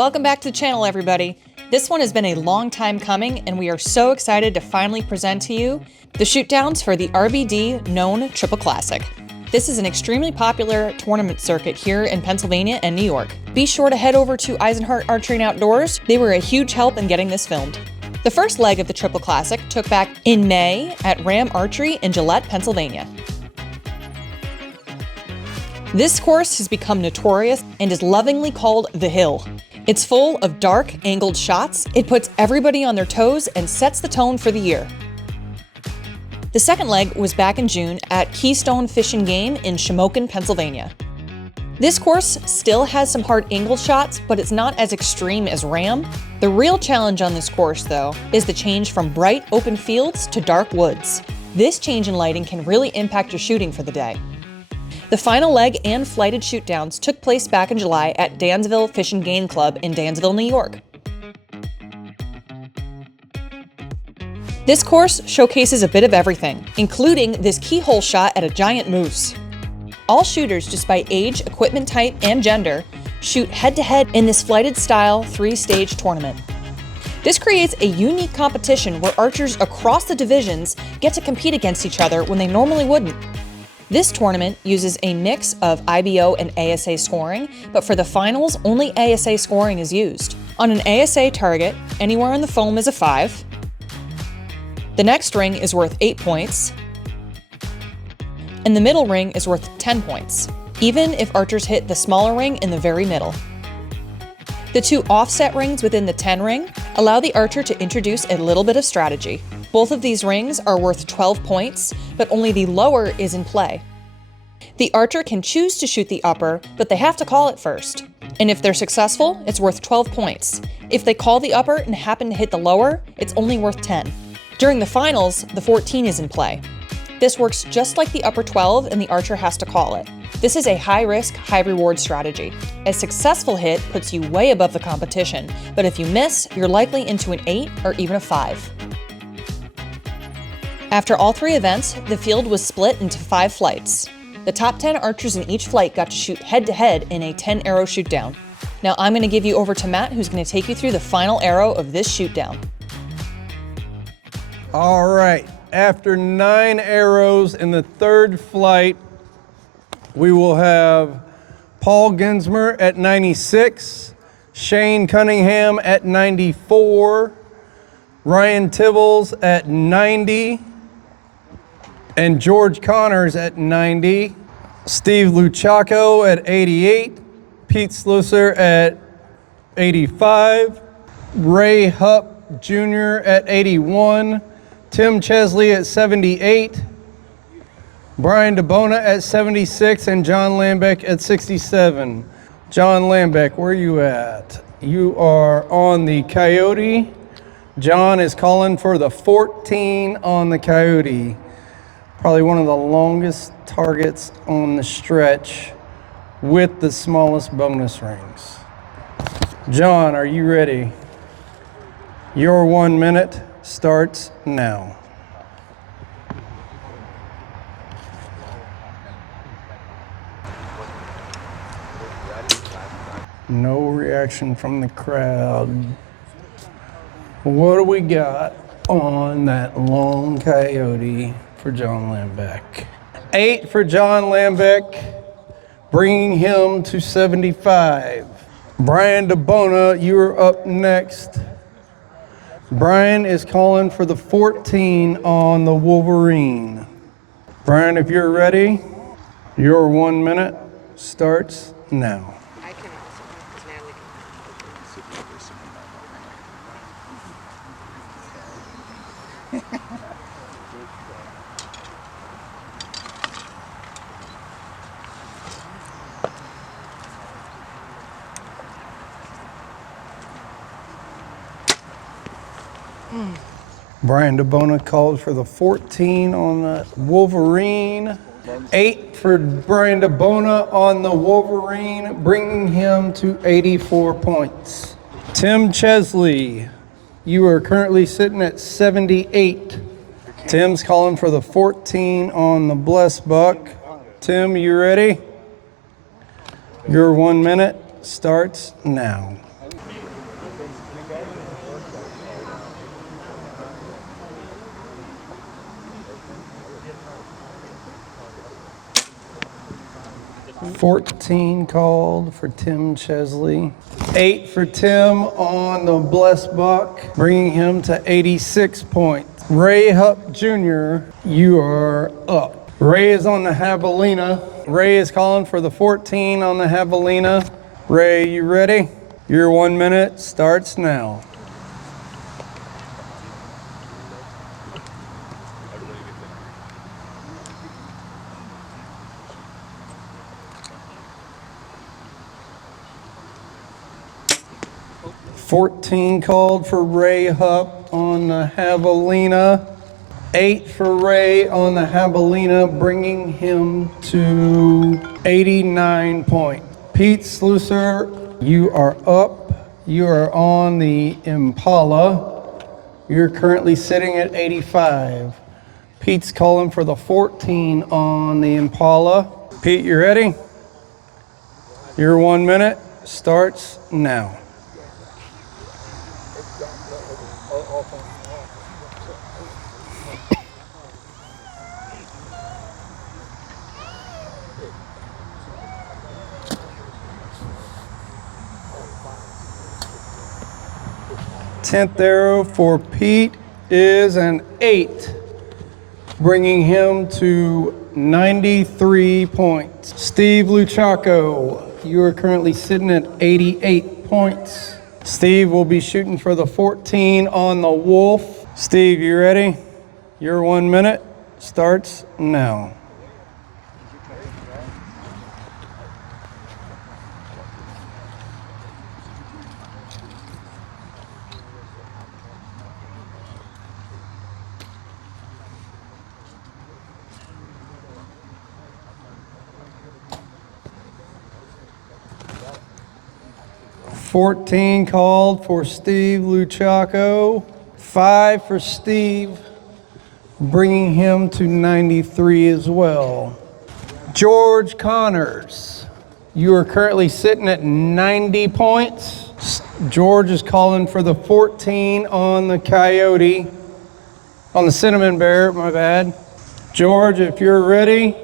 Welcome back to the channel, everybody. This one has been a long time coming, and we are so excited to finally present to you the shootdowns for the RBD known Triple Classic. This is an extremely popular tournament circuit here in Pennsylvania and New York. Be sure to head over to Eisenhart Archery and Outdoors. They were a huge help in getting this filmed. The first leg of the Triple Classic took back in May at Ram Archery in Gillette, Pennsylvania. This course has become notorious and is lovingly called The Hill. It's full of dark, angled shots. It puts everybody on their toes and sets the tone for the year. The second leg was back in June at Keystone Fish and Game in Shamokin, Pennsylvania. This course still has some hard angled shots, but it's not as extreme as Ram. The real challenge on this course, though, is the change from bright open fields to dark woods. This change in lighting can really impact your shooting for the day. The final leg and flighted shootdowns took place back in July at Dansville Fish and Game Club in Dansville, New York. This course showcases a bit of everything, including this keyhole shot at a giant moose. All shooters, despite age, equipment type, and gender, shoot head-to-head in this flighted style 3-stage tournament. This creates a unique competition where archers across the divisions get to compete against each other when they normally wouldn't. This tournament uses a mix of IBO and ASA scoring, but for the finals, only ASA scoring is used. On an ASA target, anywhere on the foam is a 5. The next ring is worth 8 points, and the middle ring is worth 10 points, even if archers hit the smaller ring in the very middle. The 2 offset rings within the 10 ring allow the archer to introduce a little bit of strategy. Both of these rings are worth 12 points, but only the lower is in play. The archer can choose to shoot the upper, but they have to call it first. And if they're successful, it's worth 12 points. If they call the upper and happen to hit the lower, it's only worth 10. During the finals, the 14 is in play. This works just like the upper 12, and the archer has to call it. This is a high-risk, high-reward strategy. A successful hit puts you way above the competition, but if you miss, you're likely into an 8 or even a 5. After all 3 events, the field was split into 5 flights. The top 10 archers in each flight got to shoot head-to-head in a 10-arrow shootdown. Now I'm going to give you over to Matt, who's going to take you through the final arrow of this shootdown. All right, after 9 arrows in the 3rd flight, we will have Paul Ginsmer at 96, Shane Cunningham at 94, Ryan Tibbles at 90, and George Connors at 90, Steve Luchaco at 88, Pete Slusser at 85, Ray Hupp Jr. at 81, Tim Chesley at 78, Brian DeBona at 76, and John Lambeck at 67. John Lambeck, where are you at? You are on the Coyote. John is calling for the 14 on the Coyote. Probably one of the longest targets on the stretch with the smallest bonus rings. John, are you ready? Your 1 minute starts now. No reaction from the crowd. What do we got on that long Coyote for John Lambeck? 8 for John Lambeck, bringing him to 75. Brian DeBona, you are up next. Brian is calling for the 14 on the Wolverine. Brian, if you're ready, your 1 minute starts now. Brian DeBona called for the 14 on the Wolverine. 8 for Brian DeBona on the Wolverine, bringing him to 84 points. Tim Chesley, you are currently sitting at 78. Tim's calling for the 14 on the Bless Buck. Tim, you ready? Your 1 minute starts now. 14 called for Tim Chesley. 8 for Tim on the blessed buck, bringing him to 86 points. Ray Hupp Jr., you are up. Ray is on the javelina. Ray is calling for the 14 on the javelina. Ray, you ready? Your 1 minute starts now. $14 called for Ray Hupp on the javelina. 8 for Ray on the javelina, bringing him to 89 points. Pete Slusser, you are up. You are on the Impala. You're currently sitting at 85. Pete's calling for the 14 on the Impala. Pete, you ready? Your 1 minute starts now. Tenth arrow for Pete is an 8, bringing him to 93 points. Steve Luchaco, you are currently sitting at 88 points. Steve will be shooting for the 14 on the Wolf. Steve, you ready? Your 1 minute starts now. $14 called for Steve Luchaco. 5 for Steve, bringing him to 93 as well. George Connors, you are currently sitting at 90 points. George is calling for the 14 on the Coyote, on the Cinnamon Bear, my bad. George, if you're ready,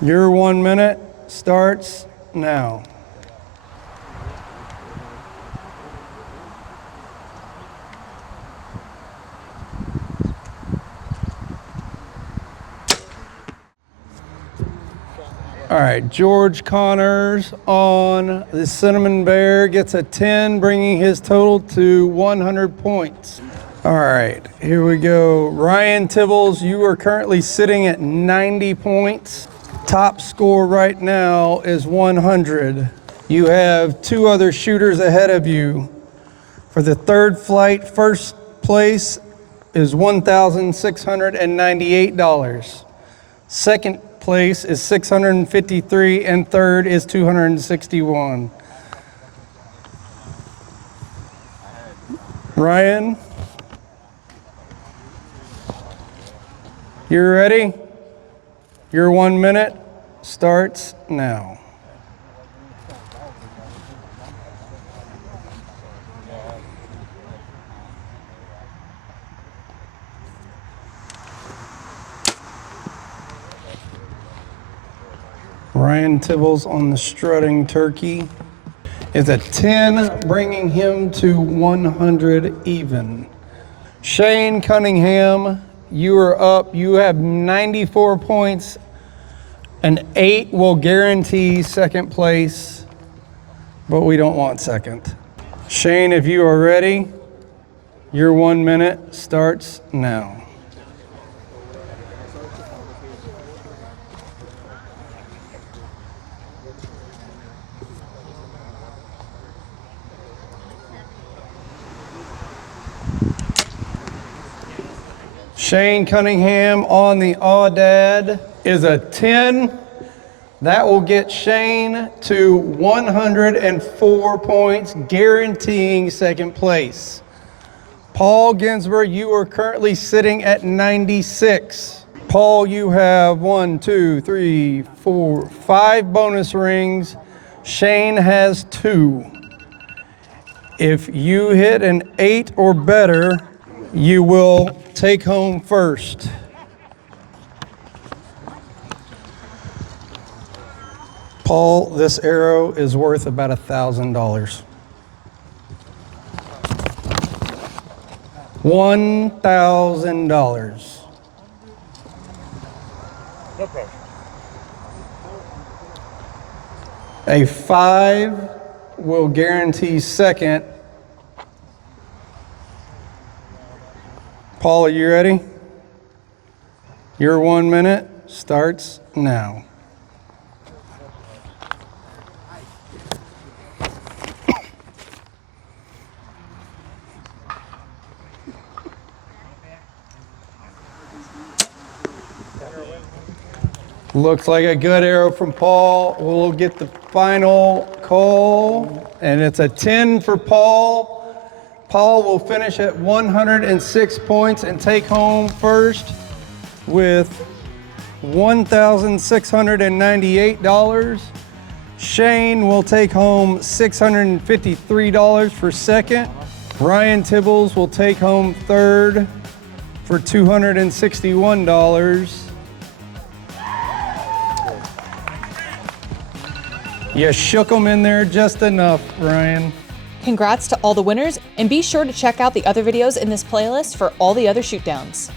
your 1 minute starts now. All right, George Connors on the Cinnamon Bear gets a 10, bringing his total to 100 points. All right, here we go. Ryan Tibbles, you are currently sitting at 90 points. Top score right now is 100. You have 2 other shooters ahead of you. For the third flight, first place is $1,698. Second place is $653, and third is $261. Ryan, you're ready? Your 1 minute starts now. Ryan Tibbles on the strutting turkey is a 10, bringing him to 100 even. Shane Cunningham, you are up. You have 94 points. An 8 will guarantee second place, but we don't want second. Shane, if you are ready, your 1 minute starts now. Shane Cunningham on the Audad is a 10. That will get Shane to 104 points, guaranteeing second place. Paul Ginsberg, you are currently sitting at 96. Paul, you have 1, 2, 3, 4, 5 bonus rings. Shane has 2. If you hit an 8 or better, you will take home first. Paul, this arrow is worth about $1,000. $1,000. No problem. A 5 will guarantee second. Paul, are you ready? Your 1 minute starts now. Looks like a good arrow from Paul. We'll get the final call, and it's a 10 for Paul. Paul will finish at 106 points and take home first with $1,698. Shane will take home $653 for second. Ryan Tibbles will take home third for $261. You shook them in there just enough, Ryan. Congrats to all the winners, and be sure to check out the other videos in this playlist for all the other shoot downs.